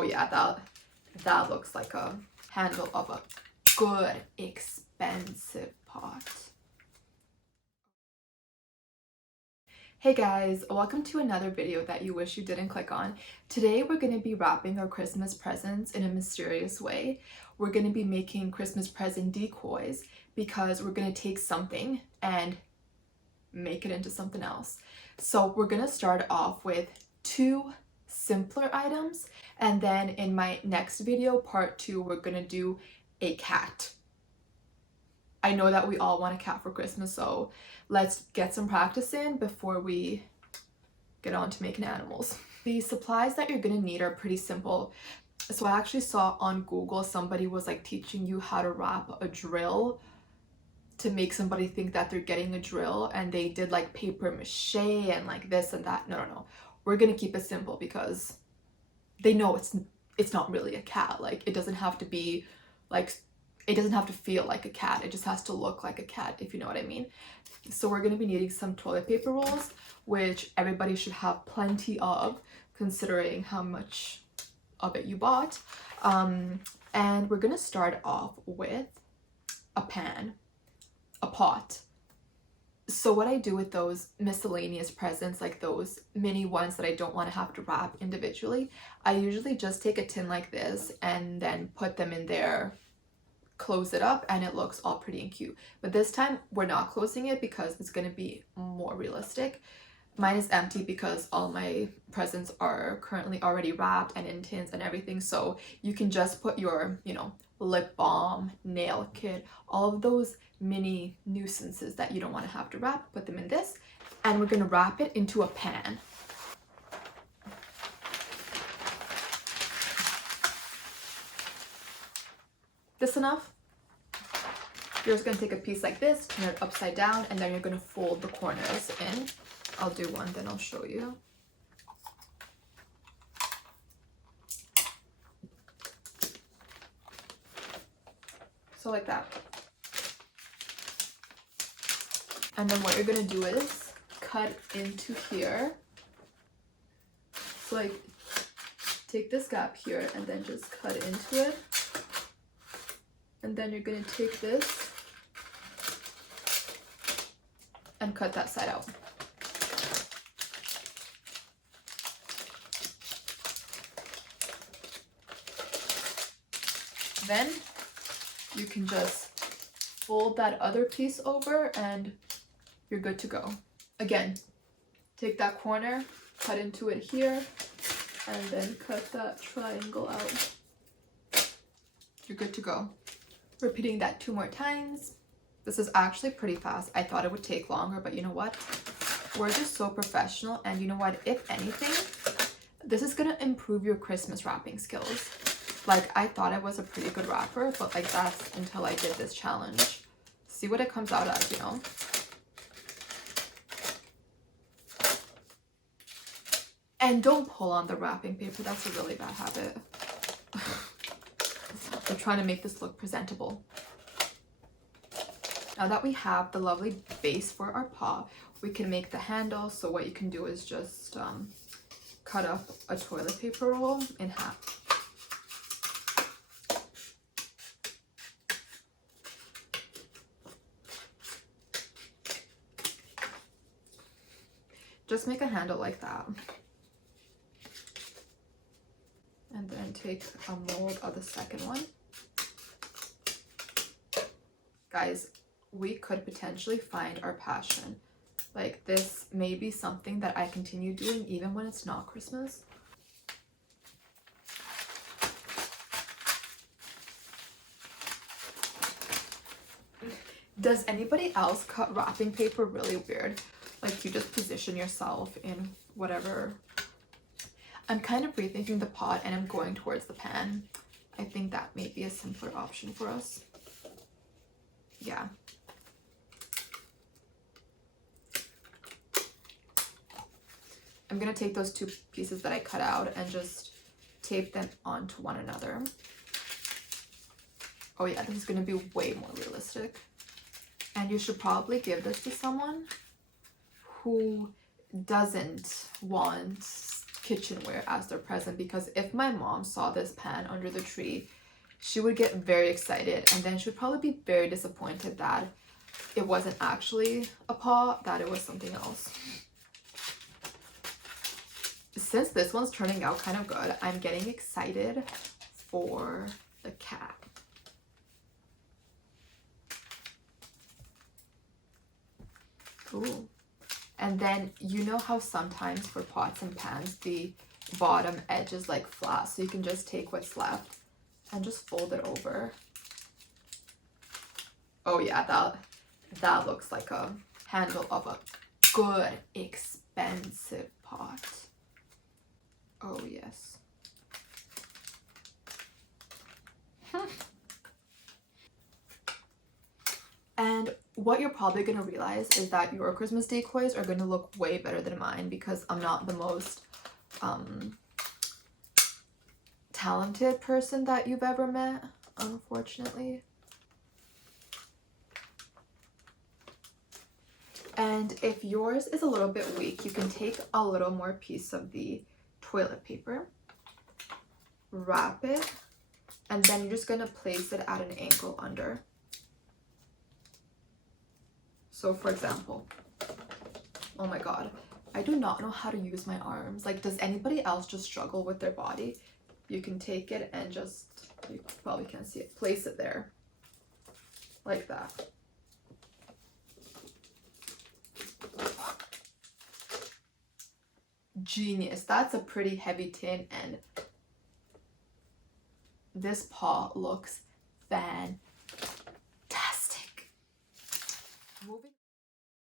Oh yeah, that looks like a handle of a good expensive pot. Hey guys, welcome to another video that you wish you didn't click on. Today we're going to be wrapping our Christmas presents in a mysterious way. We're going to be making Christmas present decoys because we're going to take something and make it into something else. So we're going to start off with 2 simpler items, and then in my next video, part 2, we're going to do a cat. I know that we all want a cat for Christmas, so let's get some practice in before we get on to making animals. The supplies that you're gonna need are pretty simple. So I actually saw on Google somebody was like teaching you how to wrap a drill to make somebody think that they're getting a drill, and they did like paper mache and like this and that. No. We're gonna keep it simple because they know it's not really a cat. Like it doesn't have to be like, it doesn't have to feel like a cat. It just has to look like a cat, if you know what I mean. So we're going to be needing some toilet paper rolls, which everybody should have plenty of, considering how much of it you bought. And we're going to start off with a pot. So what I do with those miscellaneous presents, like those mini ones that I don't want to have to wrap individually, I usually just take a tin like this and then put them in there, close it up, and it looks all pretty and cute. But this time we're not closing it because it's going to be more realistic. Mine is empty because all my presents are currently already wrapped and in tins and everything, so you can just put your, lip balm, nail kit, all of those mini nuisances that you don't want to have to wrap, put them in this, and we're going to wrap it into a pan. This enough? You're just going to take a piece like this, turn it upside down, and then you're going to fold the corners in. I'll do one, then I'll show you. So like that. And then what you're going to do is cut into here. So like take this gap here and then just cut into it. And then you're going to take this and cut that side out. Then you can just fold that other piece over and you're good to go. Again, take that corner, cut into it here, and then cut that triangle out. You're good to go. Repeating that 2 more times. This is actually pretty fast. I thought it would take longer, but you know what? We're just so professional, and you know what? If anything, this is gonna improve your Christmas wrapping skills. Like, I thought I was a pretty good wrapper, but like that's until I did this challenge. See what it comes out as, And don't pull on the wrapping paper. That's a really bad habit. I'm trying to make this look presentable. Now that we have the lovely base for our pot, we can make the handle. So what you can do is just cut up a toilet paper roll in half. Just make a handle like that. And then take a mold of the second one. Guys, we could potentially find our passion. Like, this may be something that I continue doing even when it's not Christmas. Does anybody else cut wrapping paper really weird? Like, you just position yourself in whatever. I'm kind of rethinking the pot and I'm going towards the pan. I think that may be a simpler option for us. Yeah. I'm gonna take those 2 pieces that I cut out and just tape them onto one another. Oh yeah, this is gonna be way more realistic. And you should probably give this to someone who doesn't want kitchenware as their present, because if my mom saw this pan under the tree, she would get very excited, and then she would probably be very disappointed that it wasn't actually a pot, that it was something else. Since this one's turning out kind of good, I'm getting excited for the cat. Ooh. And then you know how sometimes for pots and pans the bottom edge is like flat, so you can just take what's left and just fold it over. Oh yeah, that looks like a handle of a good expensive pot. Oh yes. And what you're probably going to realize is that your Christmas decoys are going to look way better than mine, because I'm not the most talented person that you've ever met, unfortunately. And if yours is a little bit weak, you can take a little more piece of the toilet paper, wrap it, and then you're just going to place it at an angle under. So for example, oh my god, I do not know how to use my arms. Like, does anybody else just struggle with their body? You can take it and just, you probably can't see it, place it there like that. Genius. That's a pretty heavy tin, and this pot looks fantastic.